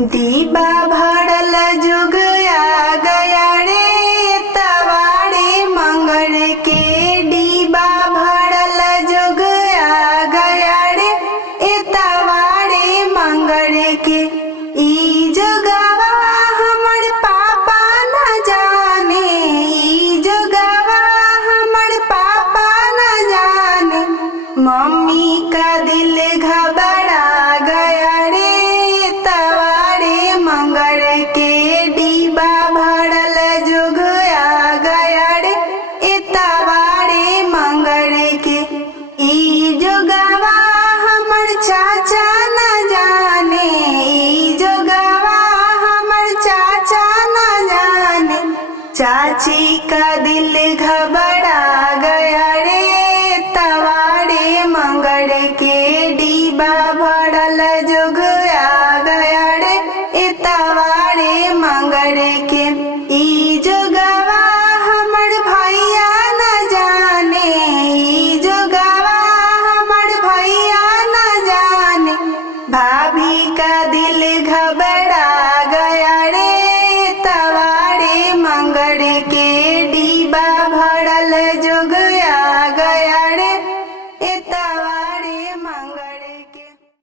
दीबा भरल जुग आ गया रे तवाड़े मंगल के। दीबा भरल जुग आ गया रे तवाड़े मंगल के। ई जुगवा हमर पापा न जाने, ई जुगवा हमर पापा न जाने। मम्मी का दिल घबरा गया रे तवाड़े मंगल के। दीबा भरल जुग आ गया रे तवाड़े मंगल के। ई जुगवा हमर चाचा न जाने, ई जुगवा हमर चाचा न जाने। चाची का दिल घबरा गया रे तवाड़े मंगल के। दीबा भरल जुग आ गया रे तवाड़े मंगल के। ई जुगवा हमर भैया न जाने, ई जुगवा हमर भैया न जाने। भाभी का दिल घबरा गया रे